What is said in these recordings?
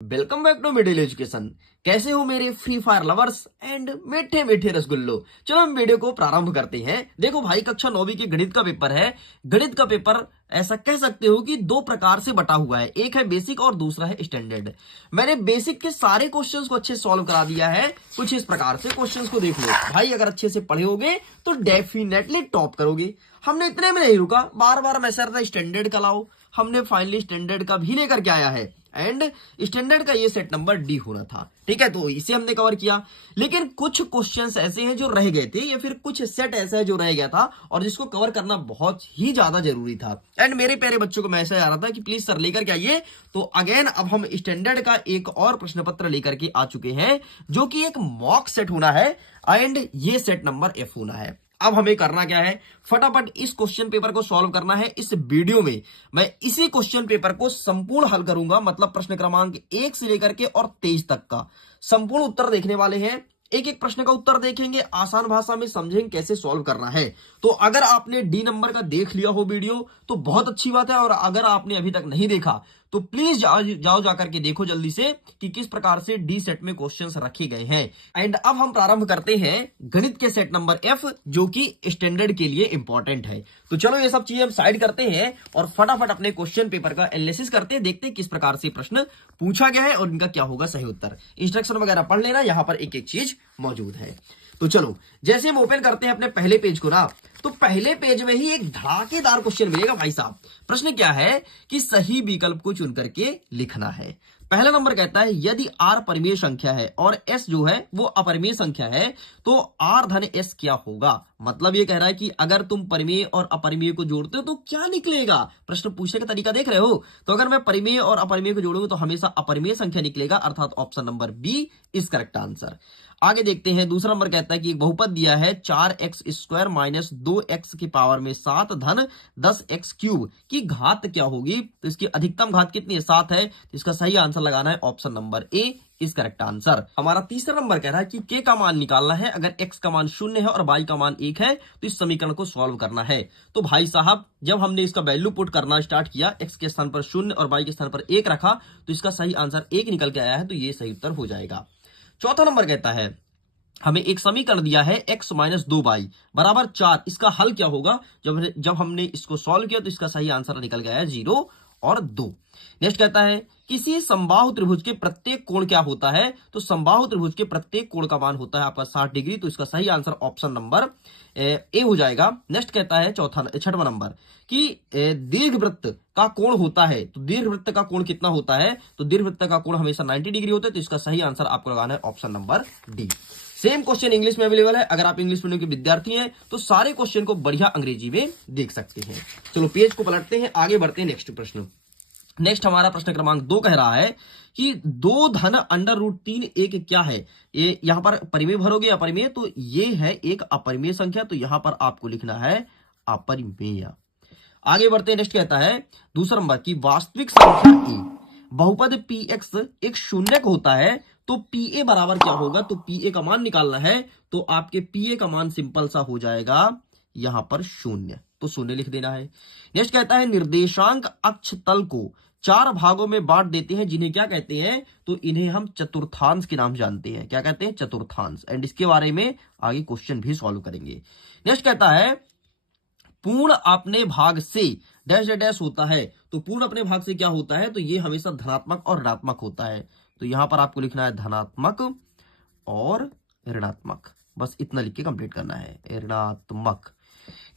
Welcome back to Middle Education. कैसे हो मेरे फ्री फायर लवर्स एंड मीठे मीठे रसगुल्लो। चलो हम वीडियो को प्रारंभ करते हैं। देखो भाई, कक्षा 9वीं के गणित का पेपर है। गणित का पेपर ऐसा कह सकते हो कि दो प्रकार से बटा हुआ है, एक है बेसिक और दूसरा है स्टैंडर्ड। मैंने बेसिक के सारे क्वेश्चंस को अच्छे से सॉल्व करा दिया है। कुछ इस प्रकार से क्वेश्चंस को देख लो भाई, अगर अच्छे से पढ़े होगे तो डेफिनेटली टॉप करोगे। हमने इतने में नहीं रुका, बार बार मैसेज था स्टैंडर्ड का लाओ, हमने फाइनली स्टैंडर्ड का भी लेकर के आया है। एंड स्टैंडर्ड का ये सेट नंबर डी होना था, ठीक है, तो इसे हमने कवर किया। लेकिन कुछ क्वेश्चंस ऐसे हैं जो रह गए थे, या फिर कुछ सेट ऐसा है जो रह गया था और जिसको कवर करना बहुत ही ज्यादा जरूरी था। एंड मेरे प्यारे बच्चों को मैसेज आ रहा था कि प्लीज सर लेकर के आइए। तो अगेन अब हम स्टैंडर्ड का एक और प्रश्न पत्र लेकर के आ चुके हैं, जो कि एक मॉक सेट होना है एंड ये सेट नंबर एफ होना है। अब हमें करना क्या है, फटाफट इस क्वेश्चन पेपर को सॉल्व करना है। इस वीडियो में मैं इसी क्वेश्चन पेपर को संपूर्ण हल करूंगा, मतलब प्रश्न क्रमांक 1 से लेकर के और 23 तक का संपूर्ण उत्तर देखने वाले हैं। एक एक प्रश्न का उत्तर देखेंगे, आसान भाषा में समझेंगे कैसे सॉल्व करना है। तो अगर आपने डी नंबर का देख लिया हो वीडियो तो बहुत अच्छी बात है, और अगर आपने अभी तक नहीं देखा तो प्लीज जाओ जाकर के देखो जल्दी से कि किस प्रकार से डी सेट में क्वेश्चंस रखे गए हैं। एंड अब हम प्रारंभ करते हैं गणित के सेट नंबर एफ, जो कि स्टैंडर्ड के लिए इंपॉर्टेंट है। तो चलो ये सब चीजें हम साइड करते हैं और फटाफट अपने क्वेश्चन पेपर का एनालिसिस करते हैं, देखते हैं किस प्रकार से प्रश्न पूछा गया है और इनका क्या होगा सही उत्तर। इंस्ट्रक्शन वगैरह पढ़ लेना, यहां पर एक एक चीज मौजूद है। तो चलो जैसे हम ओपन करते हैं अपने पहले पेज को ना, तो पहले पेज में ही एक धड़ाकेदार क्वेश्चन मिलेगा भाई साहब। प्रश्न क्या है कि सही विकल्प को चुन करके लिखना है। पहला नंबर कहता है यदि r परिमेय संख्या है और s जो है वो अपरिमेय संख्या है तो r धन s क्या होगा। मतलब ये कह रहा है कि अगर तुम परिमेय और अपरिमेय को जोड़ते हो तो क्या निकलेगा। प्रश्न पूछने का तरीका देख रहे हो। तो अगर मैं परिमेय और अपरिमेय को जोड़ूंगा तो हमेशा अपरिमेय संख्या निकलेगा, अर्थात option number B is correct answer. आगे देखते हैं, दूसरा नंबर कहता है कि एक बहुपद दिया है 4x² माइनस 2x की पावर में 7 धन 10x क्यूब की घात क्या होगी। तो इसकी अधिकतम घात कितनी है, 7 है। तो इसका सही आंसर लगाना है option number A is correct answer. हमारा तीसरा नंबर कह रहा है कि k का मान निकालना है। अगर x का मान 0 है और y का मान 1 है तो इस समीकरण को सॉल्व करना है। तो भाई साहब जब हमने इसका वैल्यू पुट करना स्टार्ट किया, x के स्थान पर 0 और y के स्थान पर 1 रखा, तो इसका सही आंसर 1 निकल के आया है, तो ये सही उत्तर हो जाएगा। चौथा नंबर कहता है हमें एक समीकरण दिया है x माइनस 2y बराबर 4, इसका हल क्या होगा। जब हमने इसको सॉल्व किया तो इसका सही आंसर निकल गया है 0 और 2। नेक्स्ट कहता है किसी समबाहु त्रिभुज के प्रत्येक कोण क्या होता है। तो समबाहु त्रिभुज के प्रत्येक कोण का मान होता है आपका 60 डिग्री। तो इसका सही आंसर ऑप्शन नंबर ए हो जाएगा। नेक्स्ट कहता है छठवां नंबर कि दीर्घवृत्त का कोण होता है। तो दीर्घवृत्त का कोण कितना होता है। तो दीर्घवृत्त का कोण हमेशा 90 डिग्री होता है। तो इसका सही आंसर आपको लगाना है option number D. Same question English में अवेलेबल है। अगर आप इंग्लिश मीडियम के विद्यार्थी हैं तो सारे क्वेश्चन को बढ़िया अंग्रेजी में देख सकते हैं। चलो पेज को पलटते हैं, आगे बढ़ते हैं नेक्स्ट प्रश्न। नेक्स्ट हमारा प्रश्न क्रमांक 2 कह रहा है कि 2 धन √3 एक क्या है। ये यहां पर परिमेय भरोगे अपरिमेय, तो ये है एक अपरिमेय संख्या, तो यहां पर आपको लिखना है अपरिमेय। आगे बढ़ते हैं, नेक्स्ट कहता है दूसरा नंबर की वास्तविक संख्या ए बहुपद px एक शून्यक होता है तो pa बराबर क्या होगा। तो pa का मान निकालना है, तो आपके pa का मान सिंपल सा हो जाएगा यहां पर 0, तो 0 लिख देना है। नेक्स्ट कहता है निर्देशांक अक्ष तल को 4 भागों में बांट देते हैं, जिन्हें क्या कहते हैं। तो इन्हें हम चतुर्थांश के नाम जानते हैं। क्या कहते हैं, चतुर्थांश। एंड इसके बारे में आगे क्वेश्चन भी सॉल्व करेंगे। नेक्स्ट कहता है पूर्ण अपने भाग से डैश डैश होता है। तो पूर्ण अपने भाग से क्या होता है, तो ये हमेशा धनात्मक और ऋणात्मक होता है। तो यहां पर आपको लिखना है धनात्मक और ऋणात्मक, बस इतना लिख के कंप्लीट करना है, ऋणात्मक।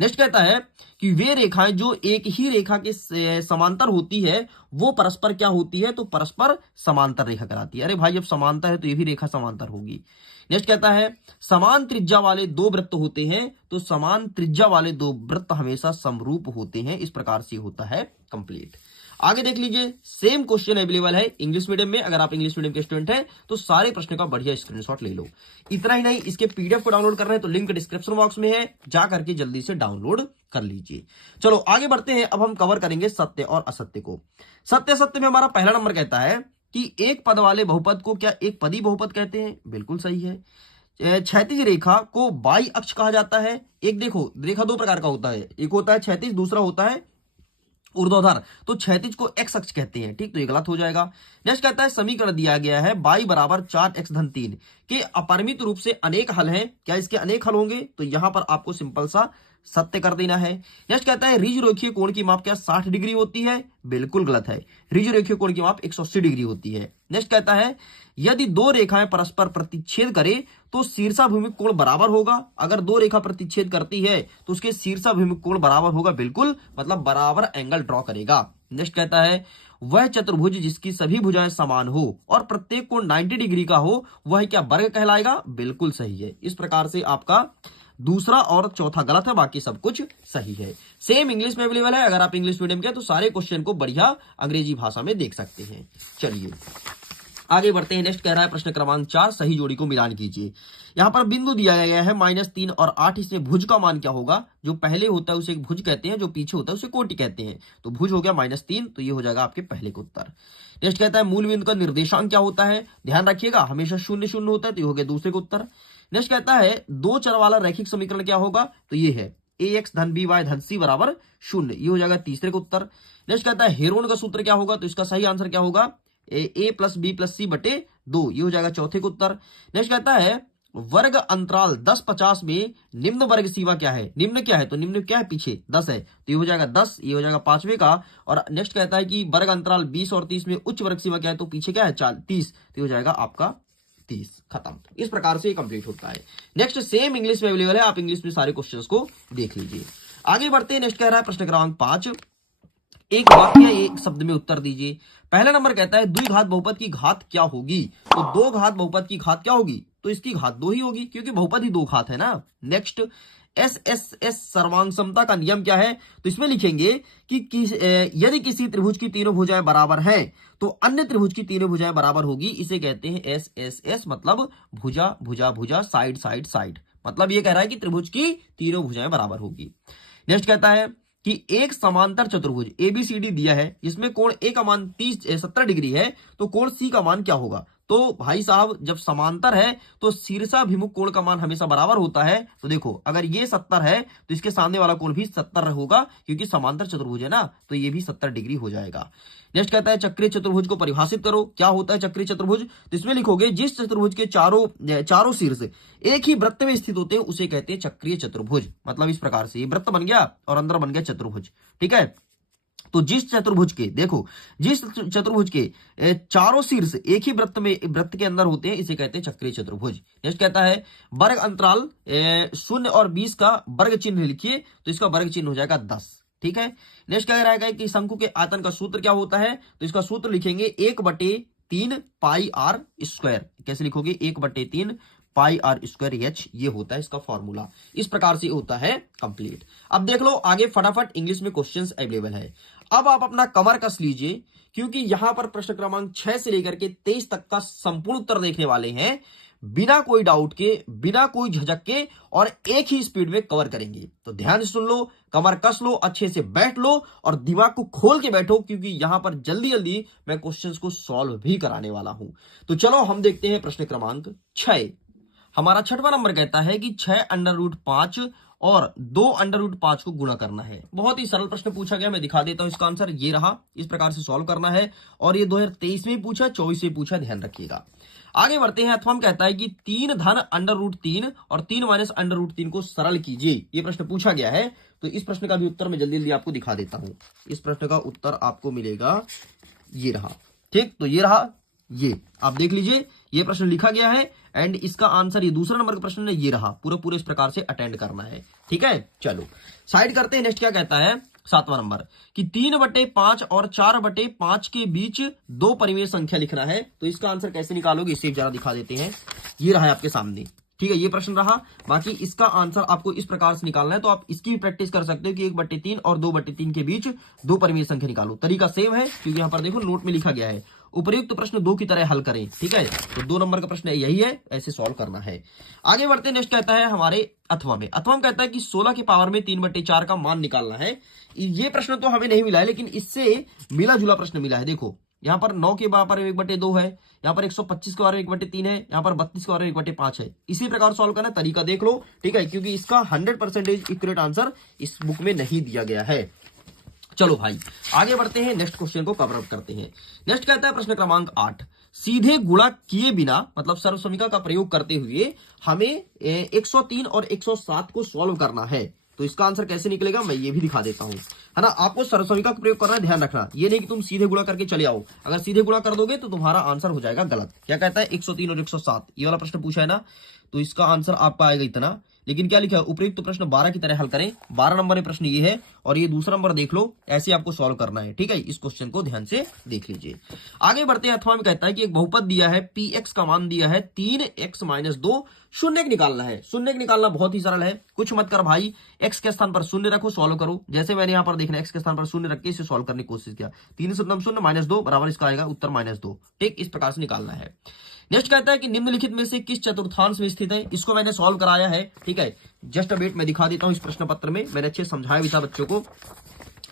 नेक्स्ट कहता है कि वे रेखाएं जो एक ही रेखा के समांतर होती है वो परस्पर क्या होती है। तो परस्पर समांतर रेखा कहलाती है। अरे भाई जब समांतर है तो ये भी रेखा समांतर होगी। नेक्स्ट कहता है समान त्रिज्या वाले 2 वृत्त होते हैं। तो समान त्रिज्या वाले 2 वृत्त हमेशा समरूप होते हैं। इस प्रकार से होता है कंप्लीट। आगे देख लीजिए, सेम क्वेश्चन अवेलेबल है इंग्लिश मीडियम में। अगर आप इंग्लिश मीडियम के स्टूडेंट हैं तो सारे प्रश्नों का बढ़िया स्क्रीनशॉट ले लो। इतना ही नहीं, इसके पीडीएफ को डाउनलोड करना है तो लिंक डिस्क्रिप्शन बॉक्स में है, जा करके जल्दी से डाउनलोड कर लीजिए। चलो आगे बढ़ते हैं, अब हम कवर करेंगे सत्य और असत्य को। सत्य असत्य में हमारा पहला नंबर कहता है कि एक पद वाले बहुपद को क्या एक पदी बहुपद कहते हैं। बिल्कुल सही है। क्षैतिज रेखा को बाई अक्ष कहा जाता है। एक देखो, रेखा 2 प्रकार का होता है, एक होता है क्षैतिज, दूसरा होता है ऊर्ध्वाधर तो क्षैतिज को एक्स अक्ष कहते हैं, ठीक, तो ये गलत हो जाएगा। नेक्स्ट कहता है समीकरण दिया गया है y बराबर 4x-3 के अपरिमित रूप से अनेक हल हैं, क्या इसके अनेक हल होंगे? तो यहां पर आपको सिंपल सा सत्य कर देना है। नेक्स्ट कहता है ऋज रेखीय कोण की माप क्या 60 डिग्री होती है? बिल्कुल गलत है, ऋज रेखीय कोण की माप 180 डिग्री होती है। नेक्स्ट कहता है यदि दो रेखाएं परस्पर प्रतिच्छेद करें तो शीर्षाभिमुख कोण बराबर होगा। अगर दो रेखा प्रतिच्छेद करती है तो उसके शीर्षाभिमुख कोण बराबर होगा, बिल्कुल, मतलब बराबर एंगल ड्रॉ करेगा। नेक्स्ट कहता है वह चतुर्भुज जिसकी सभी भुजाएं समान हो और प्रत्येक कोण 90 डिग्री का हो वह क्या वर्ग कहलाएगा? बिल्कुल सही है। इस प्रकार से आपका दूसरा और चौथा गलत है, बाकी सब कुछ सही है। सेम इंग्लिश में अवेलेबल है, अगर आप इंग्लिश मीडियम के तो सारे क्वेश्चन को बढ़िया अंग्रेजी भाषा में देख सकते हैं। चलिए आगे बढ़ते हैं। नेक्स्ट कह रहा है प्रश्न क्रमांक 4 सही जोड़ी को मिलान कीजिए। यहां पर बिंदु दिया गया है -3 और 8, इसमें भुज का मान क्या होगा? जो पहले होता है उसे एक भुज कहते हैं, जो पीछे होता है उसे कोटि कहते हैं। तो भुज हो गया -3, तो ये हो जाएगा आपके पहले का उत्तर। नेक्स्ट कहता है मूल बिंदु का निर्देशांक क्या होता है? ध्यान रखिएगा हमेशा 0 0 होता है, तो ये हो गया दूसरे का उत्तर। नेक्स्ट कहता है दो चर वाला रैखिक समीकरण क्या होगा? तो ये है ax धन by धन c बराबर 0, ये हो जाएगा तीसरे का उत्तर। नेक्स्ट कहता है हेरोन का सूत्र क्या होगा? तो इसका सही आंसर क्या होगा? a प्लस बी प्लस सी बटे 2, ये हो जाएगा चौथे का उत्तर। नेक्स्ट कहता है वर्ग अंतराल 10-50 में निम्न वर्ग सीमा क्या है? निम्न क्या है? तो निम्न क्या है? पीछे 10 है, तो ये हो जाएगा 10, ये हो जाएगा पांचवे का। और नेक्स्ट कहता है कि वर्ग अंतराल 20 और 30 में उच्च वर्ग सीमा क्या है? तो पीछे क्या है? 30, तो ये हो जाएगा आपका 30। खत्म। इस प्रकार से कंप्लीट होता है। नेक्स्ट सेम इंग्लिश में अवेलेबल है, आप इंग्लिश में सारे क्वेश्चंस को देख लीजिए। आगे बढ़ते हैं। नेक्स्ट कह रहा है प्रश्न क्रमांक 5 एक वाक्य एक शब्द में उत्तर दीजिए। पहला नंबर कहता है द्विघात बहुपद की घात क्या होगी? तो दो घात बहुपद की घात क्या होगी? तो इसकी घात 2 ही होगी, क्योंकि बहुपद ही 2 घात है ना। नेक्स्ट एस सर्वांग समता का नियम क्या है? तो इसमें लिखेंगे कि यदि किसी त्रिभुज की तीनों भुजाएं बराबर हैं तो अन्य त्रिभुज की तीनों भुजाएं बराबर होगी। इसे कहते हैं एस मतलब भुजा भुजा भुजा, साइड साइड साइड, मतलब ये कह रहा है कि त्रिभुज की तीनों भुजाएं बराबर होगी। नेक्स्ट कहता है कि एक समांतर चतुर्भुज ABCD दिया है जिसमें कोण A का मान 70 डिग्री है, तो कोण C का मान क्या होगा? तो भाई साहब जब समांतर है तो शीर्षाभिमुख कोण का मान हमेशा बराबर होता है। तो देखो अगर ये 70 है तो इसके सामने वाला कोण भी 70 होगा, क्योंकि समांतर चतुर्भुज है ना, तो ये भी 70 डिग्री हो जाएगा। नेक्स्ट कहता है चक्रीय चतुर्भुज को परिभाषित करो। क्या होता है चक्रीय चतुर्भुज? तो इसमें लिखोगे जिस चतुर्भुज के चारों शीर्ष एक ही वृत्त में स्थित होते हैं उसे कहते हैं चक्रीय चतुर्भुज। मतलब इस प्रकार से ये वृत्त बन गया और अंदर बन गया चतुर्भुज, ठीक है। तो जिस चतुर्भुज के देखो जिस चतुर्भुज के चारों शीर्ष एक ही वृत्त के अंदर होते हैं इसे कहते हैं चक्रीय चतुर्भुज। नेक्स्ट कहता है वर्ग अंतराल 0 और 20 का वर्ग चिन्ह लिखिए, तो इसका वर्ग चिन्ह हो जाएगा 10, ठीक है। नेक्स्ट क्या रहेगा कि शंकु के आयतन का सूत्र क्या होता है? तो इसका सूत्र लिखेंगे 1/3 पाई आर स्क्वायर। कैसे लिखोगे? 1/3 पाई आर स्क्वायर एच, ये होता है इसका फॉर्मूला। इस प्रकार से होता है कंप्लीट। अब देख लो आगे फटाफट इंग्लिश में क्वेश्चंस अवेलेबल है। अब आप अपना कमर कस लीजिए, क्योंकि यहां पर प्रश्न क्रमांक 6 से लेकर के 23 तक का संपूर्ण उत्तर देखने वाले हैं, बिना कोई डाउट के, बिना कोई झिझक के, और एक ही स्पीड में कवर करेंगे। तो ध्यान से सुन लो, कमर कस लो, अच्छे से बैठ लो और दिमाग को खोल के बैठो, क्योंकि यहां पर जल्दी जल्दी मैं क्वेश्चंस को सॉल्व भी कराने वाला हूं। तो चलो हम देखते हैं प्रश्न क्रमांक 6। हमारा 6वां नंबर कहता है कि 6√5 और 2√5 को गुणा करना है। बहुत ही सरल प्रश्न पूछा गया, मैं दिखा देता हूं इसका आंसर। ये रहा, इस प्रकार से सॉल्व करना है, और ये 2023 में पूछा, 24 में पूछा, ध्यान रखिएगा। आगे बढ़ते हैं। अथवा कहता है कि 3 धन √3 और 3 माइनस √3 को सरल कीजिए। ये प्रश्न पूछा गया है, तो इस प्रश्न का भी उत्तर मैं जल्दी जल्दी आपको दिखा देता हूं। इस प्रश्न का उत्तर आपको मिलेगा, ये रहा, ठीक। तो ये रहा, ये आप देख लीजिए, ये प्रश्न लिखा गया है, एंड इसका आंसर ये दूसरा नंबर का प्रश्न है, ये रहा। पूरा इस प्रकार से अटेंड करना है, ठीक है। चलो साइड करते हैं। नेक्स्ट क्या कहता है 7वां नंबर कि 3/5 और 4/5 के बीच 2 परिमेय संख्या लिखना है। तो इसका आंसर कैसे निकालोगे, इसे जरा दिखा देते हैं। ये रहा है आपके सामने, ठीक है, ये प्रश्न रहा। बाकी इसका आंसर आपको इस प्रकार से निकालना है, तो आप इसकी भी प्रैक्टिस कर सकते हो कि 1/3 और 2/3 के बीच 2 परिमेय संख्या निकालो। तरीका सेम है, क्योंकि यहाँ पर देखो नोट में लिखा गया है, उपयुक्त प्रश्न 2 की तरह हल करें, ठीक है। तो 2 नंबर का प्रश्न यही है, ऐसे सॉल्व करना है। आगे बढ़ते हैं। नेक्स्ट कहता है हमारे अथवा में कहता है कि 16 के पावर में 3/4 का मान निकालना है। ये प्रश्न तो हमें नहीं मिला है, लेकिन इससे मिला जुला प्रश्न मिला है। देखो यहाँ पर 9 के बराबर 1/2 है, यहाँ पर 125 के बराबर 1/3 है, यहाँ पर 32 के बराबर 1/5 है। इसी प्रकार सॉल्व करना, तरीका देख लो, ठीक है, क्योंकि इसका 100% एक्यूरेट आंसर इस बुक में नहीं दिया गया है। चलो भाई आगे बढ़ते हैं, नेक्स्ट क्वेश्चन को कवर अप करते हैं। नेक्स्ट कहता है प्रश्न क्रमांक 8, सीधे गुणा किए बिना मतलब सर्वसमीका का प्रयोग करते हुए हमें 103 और 107 को सॉल्व करना है। तो इसका आंसर कैसे निकलेगा मैं ये भी दिखा देता हूं, है ना। आपको सर्वसमीका का प्रयोग करना है, ध्यान रखना। ये नहीं कि तुम सीधे गुणा करके चले आओ, अगर सीधे गुणा कर दोगे तो तुम्हारा आंसर हो जाएगा गलत। क्या कहता है 103 और 107, ये वाला प्रश्न पूछा है ना, तो इसका आंसर आपका आएगा इतना। लेकिन क्या लिखा है, उपयुक्त तो प्रश्न 12 की तरह हल करें। 12 नंबर में प्रश्न ये है और ये दूसरा नंबर देख लो, ऐसे आपको सॉल्व करना है, ठीक है। इस क्वेश्चन को ध्यान से देख लीजिए। आगे बढ़ते हैं। अथवा में कहता है कि एक बहुपद दिया है, px का मान दिया है 3x-2, शून्य निकालना है। शून्य निकालना बहुत ही सरल है, कुछ मत कर भाई, x के स्थान पर शून्य रखो, सॉल्व करो। जैसे मैंने यहाँ पर देखना x के स्थान पर शून्य रख के इसे सॉल्व करने की कोशिश किया, 3 शून्य -2 बराबर इसका आएगा उत्तर -2, ठीक। इस प्रकार से निकालना है। नेक्स्ट कहता है कि निम्नलिखित में से किस चतुर्थांश में स्थित है। इसको मैंने सॉल्व कराया है, ठीक है। जस्ट वेट मैं दिखा देता हूं, इस प्रश्न पत्र में मैंने अच्छे समझाया भी था बच्चों को।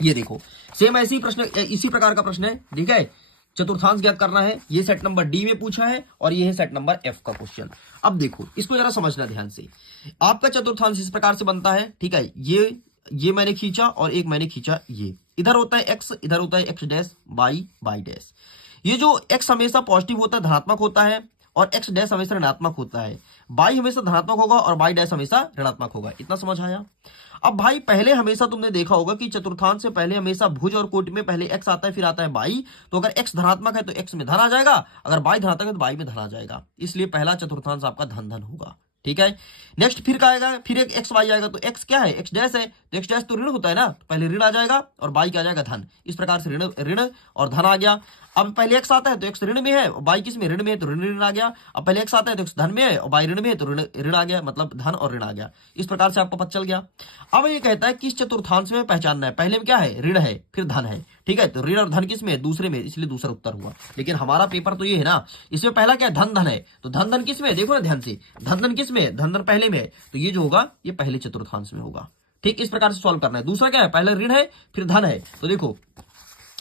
ये देखो सेम ऐसे ही प्रश्न, इसी प्रकार का प्रश्न है, ठीक है। चतुर्थांश ज्ञात करना है, ये सेट नंबर डी में पूछा है और ये है सेट नंबर एफ का क्वेश्चन। अब देखो इसको जरा समझना ध्यान से। आपका चतुर्थांश इस प्रकार से बनता है, ठीक है। ये मैंने खींचा और एक मैंने खींचा, ये इधर होता है एक्स, इधर होता है एक्स डैश बाई डैश। ये जो x हमेशा पॉजिटिव होता है, धनात्मक होता है, और x डैश हमेशा ऋणात्मक होता है। बाई हमेशा धनात्मक होगा और बाई डैश हमेशा ऋणात्मक होगा। इतना समझ आया। अब भाई पहले हमेशा तुमने देखा होगा कि चतुर्थांश से पहले हमेशा भुज और कोटि में पहले x आता है फिर आता है बाई। तो अगर x धनात्मक है तो x में धन आ जाएगा, अगर बाई धनात्मक है तो बाई में धन आ जाएगा। इसलिए पहला चतुर्थांश आपका धन धन होगा, ठीक है। नेक्स्ट फिर क्या आएगा, फिर एक एक्स वाई आएगा। तो एक्स क्या है, एक्स डैश है, तो एक्स डैश तो ऋण होता है ना, पहले ऋण आ जाएगा और बाई क्या आ जाएगा धन। इस प्रकार से ऋण और धन आ गया। अब पहले एक्स आता है तो एक्स ऋण में है और बाई किस में, ऋण में है, तो ऋण आ गया। अब पहले एक्स आता है तो एक्स धन में है और बाई ऋण में है, तो ऋण आ गया, मतलब धन और ऋण आ गया। इस प्रकार से आपको पता चल गया। अब ये कहता है किस चतुर्थांश में पहचानना है। पहले में क्या है, ऋण है, फिर धन है, ठीक है। तो ऋण और धन किस में है, दूसरे में, इसलिए दूसरा उत्तर हुआ। लेकिन हमारा पेपर तो ये है ना, इसमें पहला क्या है, धन धन है। तो धन धन किस में है, देखो ना ध्यान से, धन धन किस में है, धन धन पहले में है, तो ये जो होगा ये पहले चतुर्थांश में होगा, ठीक। इस प्रकार से सॉल्व करना है। दूसरा क्या है, पहले ऋण है फिर धन है, तो देखो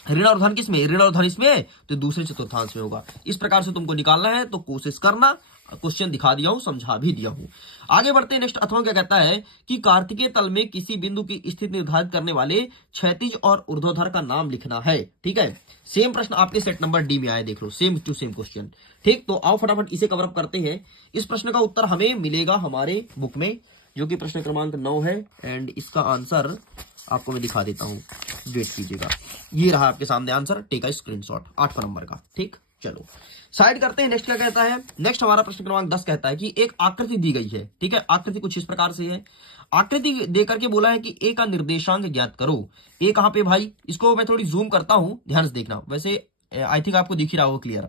ऋण और धन किस में, ऋण और धन इसमें है, तो दूसरे चतुर्थांश में होगा। इस प्रकार से तुमको निकालना है, तो कोशिश करना। क्वेश्चन दिखा दिया हूं, समझा भी दिया हूं। आगे बढ़ते हैं। नेक्स्ट अथवा क्या कहता है कि कार्तिकेय तल में किसी बिंदु की स्थिति निर्धारित करने वाले क्षैतिज और ऊर्ध्वाधर का नाम लिखना है, ठीक है। सेम प्रश्न आपके सेट नंबर डी में आया, देख लो, सेम टू सेम क्वेश्चन, ठीक। तो आओ फटाफट इसे कवर अप करते हैं। इस प्रश्न का उत्तर हमें मिलेगा हमारे बुक में, जो कि प्रश्न क्रमांक 9 है। एंड इसका आंसर आपको मैं दिखा देता हूं, वेट कीजिएगा। ये रहा आपके सामने आंसर, टेक अ स्क्रीनशॉट, 8वां नंबर का, ठीक। चलो साइड करते हैं। नेक्स्ट क्या कहता है, नेक्स्ट हमारा प्रश्न क्रमांक 10 कहता है कि एक आकृति दी गई है, ठीक है। आकृति कुछ इस प्रकार से है। आकृति देकर के बोला है कि ए का निर्देशांक ज्ञात करो। ए कहां पे भाई, इसको मैं थोड़ी जूम करता हूं, ध्यान से देखना। वैसे आई थिंक आपको दिख ही रहा होगा क्लियर,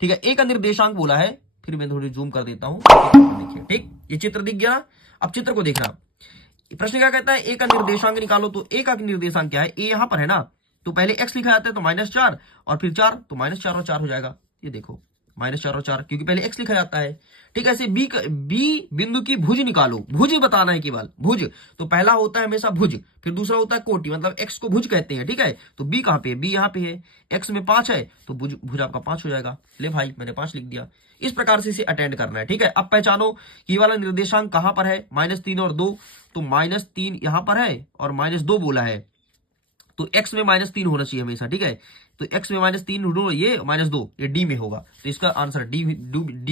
ठीक है। ए का निर्देशांक बोला है, फिर मैं थोड़ी जूम कर देता हूं, देखिए, ठीक। ये चित्र दिख गया ना, अब चित्र को देखना। प्रश्न क्या कहता है, ए का निर्देशांक निकालो। तो ए का निर्देशांक क्या है, ए यहां पर है ना, तो पहले x लिखा जाता है, तो -4 और फिर 4, तो -4 और 4 हो जाएगा। ये देखो -4 और 4, क्योंकि पहले x लिखा जाता है, ठीक है। ऐसे बी बिंदु की भुज निकालो, भुज बताना है केवल, भुज। तो पहला होता है हमेशा भुज, फिर दूसरा होता है कोटि, मतलब x को भुज कहते हैं, ठीक है। तो b कहां पे है, b यहां पे है, x में 5 है, तो भुज आपका 5 हो जाएगा। ले भाई मैंने 5 लिख दिया। इस प्रकार से इसे अटेंड करना है, ठीक है। अब पहचानो कि वाला निर्देशांक कहां पर है, -3 और 2, तो -3 यहां पर है और -2 बोला है, तो x में -3 होना चाहिए हमेशा, ठीक है। तो x में -3 ढूंढो, ये -2, ये d में होगा, तो इसका आंसर डी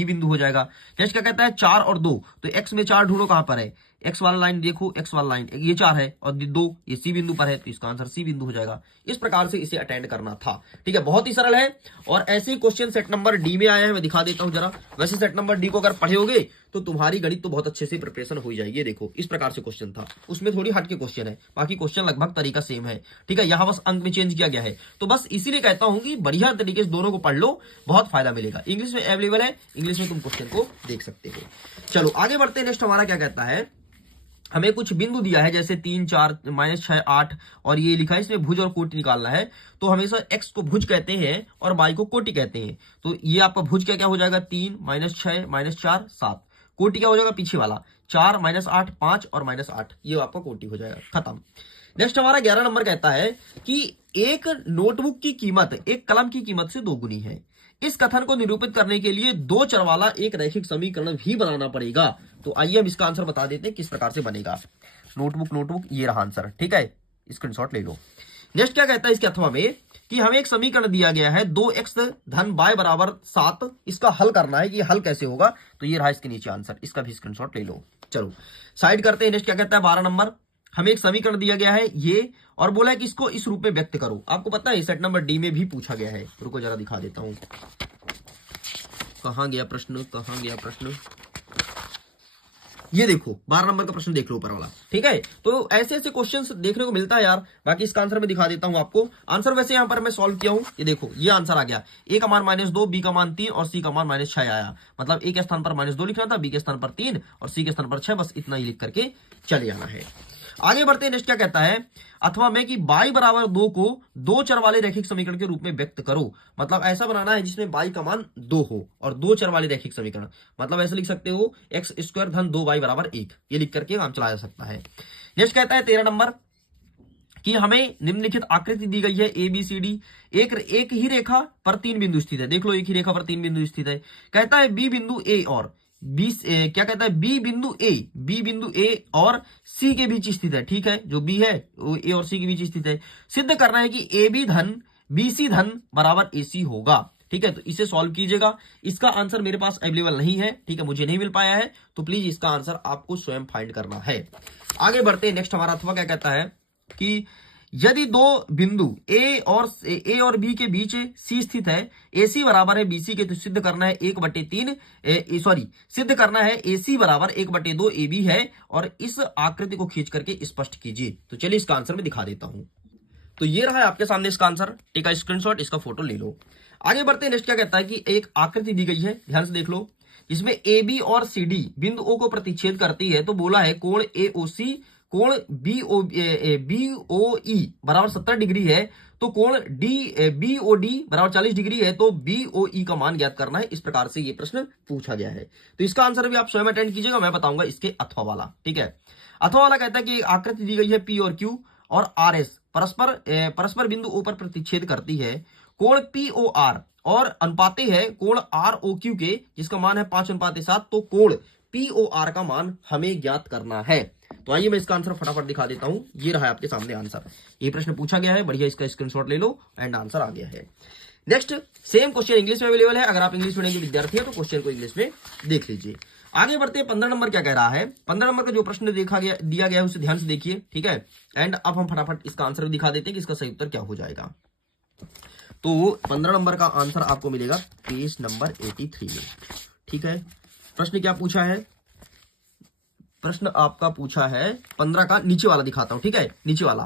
बिंदु हो जाएगा। नेक्स्ट क्या कहता है, 4 और 2, तो x में 4 ढूंढो कहां पर है, x वाला लाइन देखो, x वाला लाइन ये 4 है और 2 ये c बिंदु पर है, तो इसका आंसर c बिंदु हो जाएगा। इस प्रकार से इसे अटेंड करना था, ठीक है। बहुत ही सरल है और ऐसे ही क्वेश्चन सेट नंबर डी में आया है, मैं दिखा देता हूं जरा। वैसे सेट नंबर डी को अगर पढ़ोगे तो तुम्हारी गणित तो बहुत अच्छे से प्रिपरेशन हो जाएगी। देखो इस प्रकार से क्वेश्चन था, उसमें थोड़ी हट के क्वेश्चन है, बाकी क्वेश्चन लगभग तरीका सेम है, ठीक है। यहां बस अंक में चेंज किया गया है। तो बस इसीलिए कहता हूं कि बढ़िया तरीके से दोनों को पढ़ लो, बहुत फायदा मिलेगा। इंग्लिश में अवेलेबल है, इंग्लिश में तुम क्वेश्चन को देख सकते हो। चलो आगे बढ़ते हैं। नेक्स्ट हमारा क्या कहता है, हमें कुछ बिंदु दिया है, जैसे 3, 4, -6, 8 और ये लिखा है, इसमें भुज और कोटि निकालना है। तो हमेशा x को भुज कहते हैं और y को कोटि कहते हैं। तो ये आपका भुज क्या हो जाएगा, 3, -6, -4, 7। कोटि क्या हो जाएगा, पीछे वाला 4, -8, 5 और -8, ये आपका कोटि हो जाएगा, खत्म। नेक्स्ट हमारा 11 नंबर कहता है कि एक नोटबुक की कीमत एक कलम की कीमत से 2 गुनी है। इस कथन को निरूपित करने के लिए 2 चर वाला एक रैखिक समीकरण भी बनाना पड़ेगा। तो आइए हम इसका आंसर बता देते हैं किस प्रकार से बनेगा। नोटबुक ये रहा आंसर, ठीक है, स्क्रीनशॉट ले लो। नेक्स्ट क्या कहता है इसके अथवा में कि हमें एक समीकरण दिया गया है 2x धन y बराबर 7, इसका हल करना है कि हल कैसे होगा। तो ये रहा इसके नीचे आंसर, इसका भी स्क्रीनशॉट ले लो। चलो साइड करते हैं। नेक्स्ट क्या कहता है 12 नंबर, हमें एक समीकरण दिया गया है ये और बोला है कि इसको इस रूप में व्यक्त करो। आपको पता है सेट नंबर डी में भी पूछा गया है, रुको जरा दिखा देता हूं कहां गया प्रश्न, कहां गया प्रश्न। ये देखो 12 नंबर का प्रश्न देख लो ऊपर वाला, ठीक है। तो ऐसे ऐसे क्वेश्चंस देखने को मिलता है यार। बाकी इसका आंसर मैं दिखा देता हूं आपको। आंसर वैसे यहां पर मैं सॉल्व किया हूं, ये देखो ये आंसर आ गया। ए का मान -2, बी का मान 3 और सी का मान -6 आया। मतलब ए के स्थान पर -2 लिखना था, बी के स्थान पर 3 और सी के स्थान पर 6, बस इतना ही लिख करके चले जाना है। आगे बढ़ते हैं। नेक्स्ट क्या कहता है अथवा में कि y बराबर 2 को 2 चर वाले रैखिक समीकरण के रूप में व्यक्त करो। मतलब ऐसा बनाना है जिसमें y का मान 2 हो और 2 चर वाले रैखिक समीकरण। मतलब ऐसे लिख सकते हो x² धन 2y बराबर 1, ये लिख करके काम चलाया जा सकता है। नेक्स्ट कहता है 13 नंबर कि हमें निम्नलिखित आकृति दी गई है ABCD, एक ही रेखा पर 3 बिंदु स्थित है। देख लो एक ही रेखा पर 3 बिंदु स्थित है। कहता है B बिंदु A और क्या कहता है बी बिंदु ए और सी के बीच स्थित है। ठीक है, जो बी है वो ए और सी के बीच स्थित है। सिद्ध करना है कि ए बी धन बी सी धन बराबर ए सी होगा। ठीक है, तो इसे सॉल्व कीजिएगा। इसका आंसर मेरे पास अवेलेबल नहीं है, ठीक है, मुझे नहीं मिल पाया है, तो प्लीज इसका आंसर आपको स्वयं फाइंड करना है। आगे बढ़ते हैं। नेक्स्ट हमारा अथवा क्या कहता है कि यदि दो बिंदु ए और बी के बीच सी स्थित है, ए सी बराबर है बी सी के, तो सिद्ध करना है 1/3 सिद्ध करना है ए सी बराबर 1/2 ए बी है और इस आकृति को खींच करके स्पष्ट कीजिए। तो चलिए इसका आंसर मैं दिखा देता हूं। तो ये रहा है आपके सामने इसका आंसर, ठीक है, स्क्रीनशॉट, इसका फोटो ले लो। आगे बढ़ते हैं। नेक्स्ट क्या कहता है कि एक आकृति दी गई है, ध्यान से देख लो, जिसमें ए बी और सी डी बिंदु ओ को प्रतिच्छेद करती है। तो बोला है कोण ए ओ सी कोण बी ओ ई बराबर 70 डिग्री है, तो कोण बी ओ डी बराबर 40 डिग्री है, तो बी ओ ई का मान ज्ञात करना है। इस प्रकार से ये प्रश्न पूछा गया है। तो इसका आंसर भी आप स्वयं अटेंड कीजिएगा, मैं बताऊंगा इसके अथवा वाला। ठीक है, अथवा वाला कहता है कि आकृति दी गई है पी और क्यू और आर एस परस्पर बिंदु ओ पर प्रतिच्छेद करती है। कोण पी ओ आर और अनुपाते है कोण आर ओ क्यू के, जिसका मान है 5:7, तो कोण पी ओ आर का मान हमें ज्ञात करना है। तो आइए मैं इसका आंसर फटाफट दिखा देता हूं। ये रहा है आपके सामने आंसर, ये प्रश्न पूछा गया है, बढ़िया, इसका स्क्रीनशॉट ले लो एंड आंसर आ गया है। नेक्स्ट सेम क्वेश्चन इंग्लिश में अवेलेबल है, अगर आप इंग्लिश मीडियम के विद्यार्थी हैं तो क्वेश्चन को इंग्लिश में देख लीजिए। आगे बढ़ते हैं। 15 नंबर क्या कह रहा है। 15 नंबर का जो प्रश्न दिया गया है उसे ध्यान से देखिए, ठीक है, एंड अब हम फटाफट इसका आंसर दिखा देते हैं कि इसका सही उत्तर क्या हो जाएगा। तो 15 नंबर का आंसर आपको मिलेगा पेज नंबर 83 में। ठीक है, प्रश्न क्या पूछा है, प्रश्न आपका पूछा है 15 का नीचे वाला दिखाता हूं। ठीक है, नीचे वाला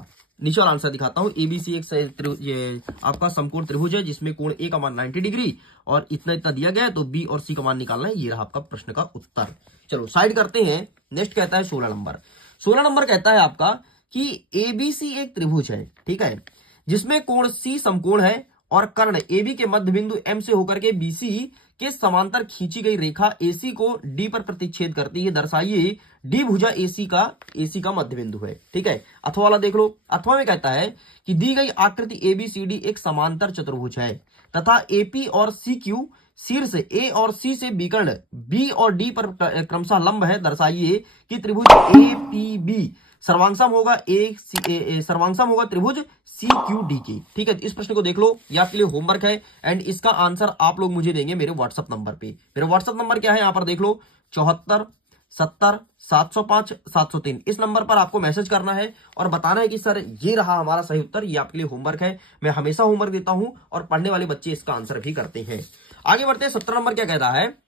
आंसर दिखाता हूं। एबीसी एक ये आपका समकोण त्रिभुज है जिसमें कोण ए का मान 90 डिग्री और इतना दिया गया है, तो बी और सी का मान निकालना है। ये रहा आपका प्रश्न का उत्तर। चलो साइड करते हैं। नेक्स्ट कहता है 16 नंबर। 16 नंबर कहता है आपका कि एबीसी एक त्रिभुज है, ठीक है, जिसमें कोण सी समकोण है और कर्ण AB के मध्य बिंदु M से होकर के BC के समांतर खींची गई रेखा AC को D पर प्रतिच्छेद करती है। दर्शाइए D भुजा AC का मध्य बिंदु है। ठीक है, अथवा वाला देख लो। अथवा में कहता है कि दी गई आकृति ABCD एक समांतर चतुर्भुज है तथा AP और CQ शीर्ष A और C से विकर्ण B और D पर क्रमशः लंब है। दर्शाइए कि त्रिभुज APB सर्वांगसम होगा त्रिभुज CQD की। ठीक है, इस प्रश्न को देख लो, ये आपके लिए होमवर्क है एंड इसका आंसर आप लोग मुझे देंगे मेरे व्हाट्सएप नंबर पे। मेरा व्हाट्सएप नंबर क्या है, यहां पर देख लो, 74 70 705 703। इस नंबर पर आपको मैसेज करना है और बताना है कि सर ये रहा हमारा सही उत्तर। ये आपके लिए होमवर्क है, मैं हमेशा होमवर्क देता हूं और पढ़ने वाले बच्चे इसका आंसर भी करते हैं। आगे बढ़ते हैं। 17 नंबर क्या कह रहा है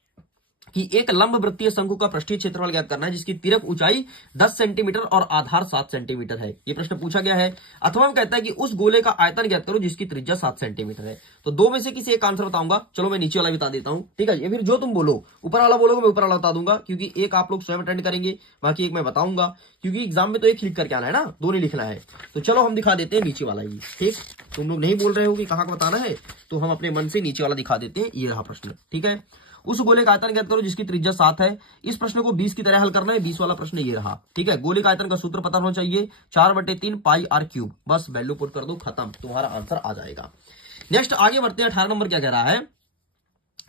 कि एक लंब वृत्तीय शंकु का पृष्ठीय क्षेत्रफल ज्ञात करना है जिसकी तिरक ऊंचाई 10 सेंटीमीटर और आधार 7 सेंटीमीटर है। ये प्रश्न पूछा गया है। अथवा हम कहता है कि उस गोले का आयतन ज्ञात करो जिसकी त्रिज्या 7 सेंटीमीटर है। तो दो में से किसी एक आंसर बताऊंगा। चलो मैं नीचे वाला बता देता हूं, ठीक है, ये फिर जो तुम बोलो, ऊपर वाला बोलोगे मैं ऊपर वाला बता दूंगा, क्योंकि एक आप लोग स्वयं अटेंड करेंगे, बाकी एक मैं बताऊंगा, क्योंकि एग्जाम में तो एक लिख करके आना है ना, दो नहीं लिखना है। तो चलो हम दिखा देते हैं नीचे वाला ही। ठीक, तुम लोग नहीं बोल रहे हो कि कहां का बताना है, तो हम अपने मन से नीचे वाला दिखा देते हैं। ये रहा प्रश्न, ठीक है, उस गोले का आयतन ज्ञात करो जिसकी त्रिज्या 7 है। इस प्रश्न को 20 की तरह हल करना है। 20 वाला प्रश्न ये रहा। ठीक है, गोले का आयतन का सूत्र पता होना चाहिए, 4/3 पाई r क्यूब। बस वैल्यू पुट कर दो, खत्म, तुम्हारा आंसर आ जाएगा। नेक्स्ट आगे बढ़ते हैं। 18 नंबर क्या कह रहा है,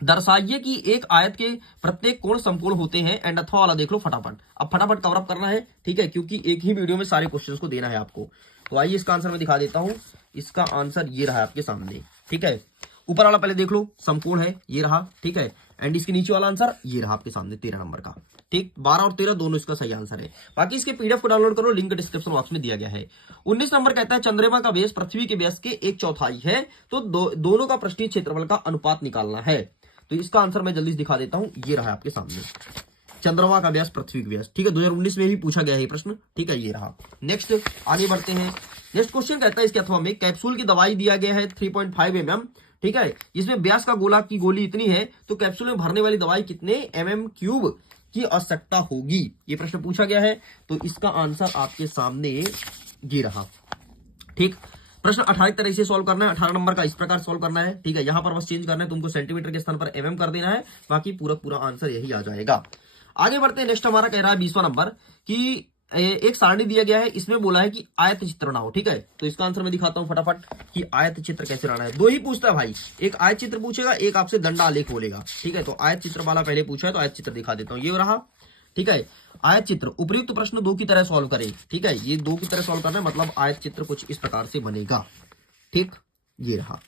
दर्शाइए कि एक आयत के प्रत्येक कोण समकोण होते हैं। एंड अथवा वाला देख लो फटाफट, अब फटाफट कवरअप करना है, ठीक है, क्योंकि एक ही वीडियो में सारे क्वेश्चंस को देना है आपको। तो आइए इसका आंसर मैं दिखा देता हूं। इसका आंसर ये रहा आपके सामने, ठीक है। ऊपर वाला पहले देख लो, समकोण है, ये रहा, ठीक है। एंड इसके नीचे वाला आंसर ये रहा आपके सामने 13 नंबर का, ठीक। 12 और 13 दोनों इसका सही आंसर है। बाकी इसके पीडीएफ को डाउनलोड करो, लिंक डिस्क्रिप्शन बॉक्स में दिया गया है। 19 नंबर कहता है चंद्रमा का व्यास पृथ्वी के व्यास के 1/4 है, तो दोनों का पृष्ठीय क्षेत्रफल का अनुपात निकालना है। तो इसका आंसर मैं जल्दी दिखा देता हूं, ये रहा आपके सामने, चंद्रमा का व्यास पृथ्वी का व्यास, ठीक है। 2019 में भी पूछा गया है प्रश्न, ठीक है, ये रहा। नेक्स्ट आगे बढ़ते हैं। नेक्स्ट क्वेश्चन कहता है इसके अथवा में कैप्सूल की दवाई दिया गया है 3.5 mm, ठीक है। इसमें व्यास का गोला की गोली इतनी है, तो कैप्सूल में भरने वाली दवाई कितने mm³ की आवश्यकता होगी, ये प्रश्न पूछा गया है। तो इसका आंसर आपके सामने ये रहा, ठीक। प्रश्न 18 तरह से सॉल्व करना है, 18 नंबर का इस प्रकार सॉल्व करना है, ठीक है। यहां पर बस चेंज करना है, तुमको सेंटीमीटर के स्थान पर mm कर देना है, बाकी पूरा आंसर यही आ जाएगा। आगे बढ़ते हैं। नेक्स्ट हमारा कह रहा है 20वां नंबर कि एक सारणी दिया गया है, इसमें बोला है कि आयत चित्र बनाओ, ठीक है। तो इसका आंसर मैं दिखाता हूं फटाफट कि आयत चित्र कैसे बनाना है। दो ही पूछता है भाई, एक आयत चित्र पूछेगा, एक आपसे दंडा आलेख बोलेगा, ठीक है। तो आयत चित्र वाला पहले पूछा है, तो आयत चित्र दिखा देता हूं, ये रहा, ठीक है। आयत चित्र उपर्युक्त प्रश्न 2 की तरह सॉल्व करें, ठीक है। ये 2 की तरह सॉल्व करना है, मतलब आयत चित्र कुछ इस प्रकार से बनेगा, ठीक, ये रहा।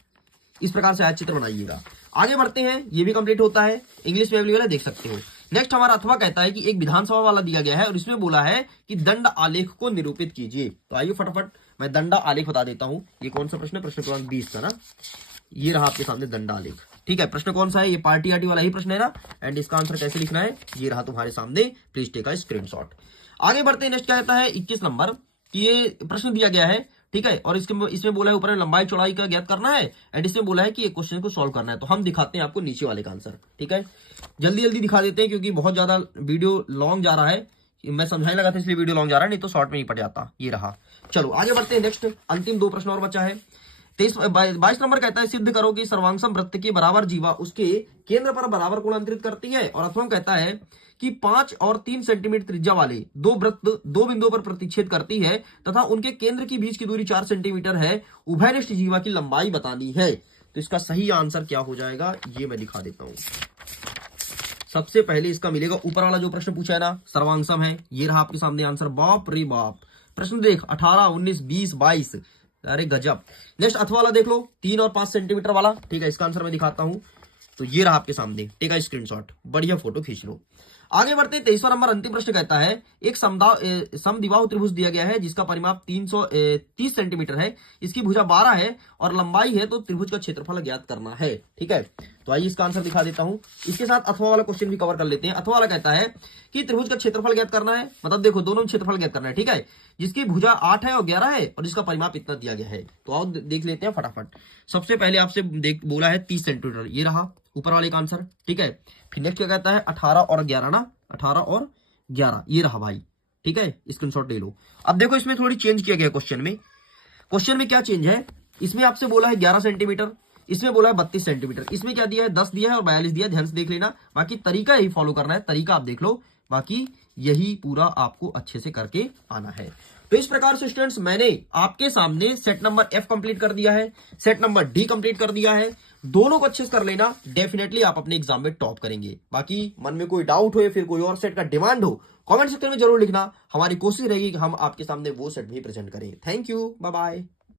इस प्रकार से आयत चित्र बनाइएगा। आगे बढ़ते हैं, ये भी कंप्लीट होता है, इंग्लिश में अवेलेबल है, देख सकते हो। नेक्स्ट हमारा अथवा कहता है कि एक विधानसभा वाला दिया गया है और इसमें बोला है कि दंड आलेख को निरूपित कीजिए। तो आइए फटाफट मैं दंड आलेख बता देता हूं। ये कौन सा प्रश्न है, प्रश्न क्रमांक 20 का ना, ये रहा आपके सामने दंड आलेख, ठीक है। प्रश्न कौन सा है, ये पार्टी आर्टी वाला ही प्रश्न है ना। एंड इसका आंसर कैसे लिखना है, ये रहा तुम्हारे सामने, प्लीज टेक अ स्क्रीनशॉट। आगे बढ़ते हैं। नेक्स्ट क्या कहता है 21 नंबर कि ये प्रश्न दिया गया है, ठीक है। और इसमें बोला है ऊपर में लंबाई चौड़ाई का ज्ञात करना है, एंड इसमें बोला है कि एक क्वेश्चन को सॉल्व करना है। तो हम दिखाते हैं आपको नीचे वाले का आंसर, ठीक है। जल्दी दिखा देते हैं क्योंकि बहुत ज्यादा वीडियो लॉन्ग जा रहा है, मैं समझाने लगा था इसलिए वीडियो लॉन्ग जा रहा है, नहीं तो शॉर्ट में ही पड़ जाता। ये रहा, चलो आगे बढ़ते हैं। नेक्स्ट अंतिम 2 प्रश्न और बचा है। 22 नंबर कहता है सिद्ध करो कि सर्वांगसम वृत्त के बराबर जीवा उसके केंद्र पर बराबर कोण अंतरित करती है। और अथवा कहता है कि 5 और 3 सेंटीमीटर त्रिज्या वाले 2 वृत्त 2 बिंदुओं पर प्रतिच्छेद करती है तथा उनके केंद्र के बीच की दूरी 4 सेंटीमीटर है। उभयनिष्ठ जीवा की लंबाई बतानी है। तो इसका सही आंसर क्या हो जाएगा, ये मैं दिखा देता हूं। सबसे पहले इसका मिलेगा ऊपर वाला जो प्रश्न पूछा है ना, सर्वांगसम है, ये रहा आपके सामने आंसर। बाप रे बाप, प्रश्न देख 18, 19, 20, 22, अरे गजब। नेक्स्ट अथवा वाला देख लो, 3 और 5 सेंटीमीटर वाला, ठीक है। इसका आंसर मैं दिखाता हूं, तो ये रहा आपके सामने, टेक अ स्क्रीनशॉट, बढ़िया फोटो खींच लो। आगे बढ़ते हैं। 23वां नंबर अंतिम प्रश्न कहता है एक समद्विबाहु त्रिभुज दिया गया है जिसका परिमाप 330 सेंटीमीटर है, इसकी भुजा 12 है और लंबाई है, तो त्रिभुज का क्षेत्रफल ज्ञात करना है, ठीक है। तो आइए इसका आंसर दिखा देता हूं। इसके साथ अथवा वाला क्वेश्चन भी कवर कर लेते हैं। अथवा वाला कहता है कि त्रिभुज का क्षेत्रफल ज्ञात करना है, मतलब देखो दोनों क्षेत्रफल ज्ञात करना है, ठीक है। जिसकी भुजा 8 है और 11 है और जिसका परिमाप इतना दिया गया है। तो आओ देख लेते हैं फटाफट। सबसे पहले आपसे बोला है 30 सेंटीमीटर, ये रहा ऊपर वाले का आंसर, ठीक है। फिर नेक्स्ट क्या कहता है 18 और 11 ना, 18 और 11, ये रहा भाई, ठीक है। स्क्रीनशॉट ले लो। अब देखो इसमें थोड़ी चेंज किया गया क्वेश्चन में क्या चेंज है, इसमें आपसे बोला है 11 सेंटीमीटर, इसमें बोला है 32 सेंटीमीटर, इसमें क्या दिया है 10 दिया है और 42 दिया है। ध्यान से देख लेना, बाकी तरीका यही फॉलो करना है, तरीका आप देख लो, बाकी यही पूरा आपको अच्छे से करके आना है। तो इस प्रकार से स्टूडेंट्स मैंने आपके सामने सेट नंबर F कंप्लीट कर दिया है, सेट नंबर D कंप्लीट कर दिया है। दोनों को अच्छे से कर लेना, डेफिनेटली आप अपने एग्जाम में टॉप करेंगे। बाकी मन में कोई डाउट हो या फिर कोई और सेट का डिमांड हो, कमेंट सेक्शन में जरूर लिखना। हमारी कोशिश रहेगी कि हम आपके सामने वो सेट भी प्रेजेंट करें। Thank you, bye bye.